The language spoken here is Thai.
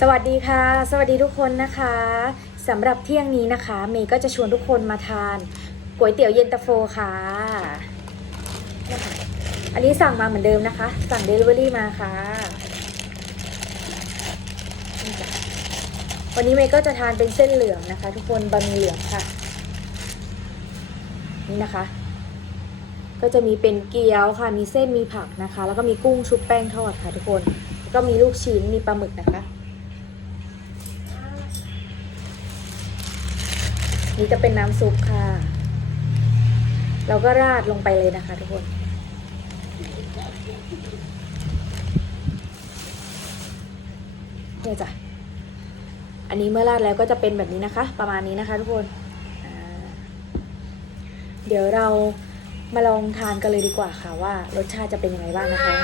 สวัสดีค่ะ สวัสดีทุกคนนะคะสำหรับเที่ยงนี้นะคะ เมย์ก็จะชวนทุกคนมาทานก๋วยเตี๋ยวเย็นตาโฟค่ะนะคะอันนี้สั่งมาเหมือนเดิมนะคะ สั่งเดลิเวอรี่มาค่ะ วันนี้เมย์ก็จะทานเป็นเส้นเหลืองนะคะ ทุกคนบะหมี่เหลืองค่ะ นี่นะคะ ก็จะมีเป็นเกี๊ยวค่ะ มีเส้นมีผักนะคะ แล้วก็มีกุ้งชุบแป้งทอดค่ะ ทุกคน ก็มีลูกชิ้นมีปลาหมึกนะคะ นี่จะเป็นน้ำซุปค่ะ เราก็ราดลงไปเลยนะคะทุกคน เนี่ยจ้ะ อันนี้เมื่อราดแล้วก็จะเป็นแบบนี้นะคะ ประมาณนี้นะคะทุกคน เดี๋ยวเรามาลองทานกันเลยดีกว่าค่ะว่ารสชาติจะเป็นยังไงบ้างนะคะ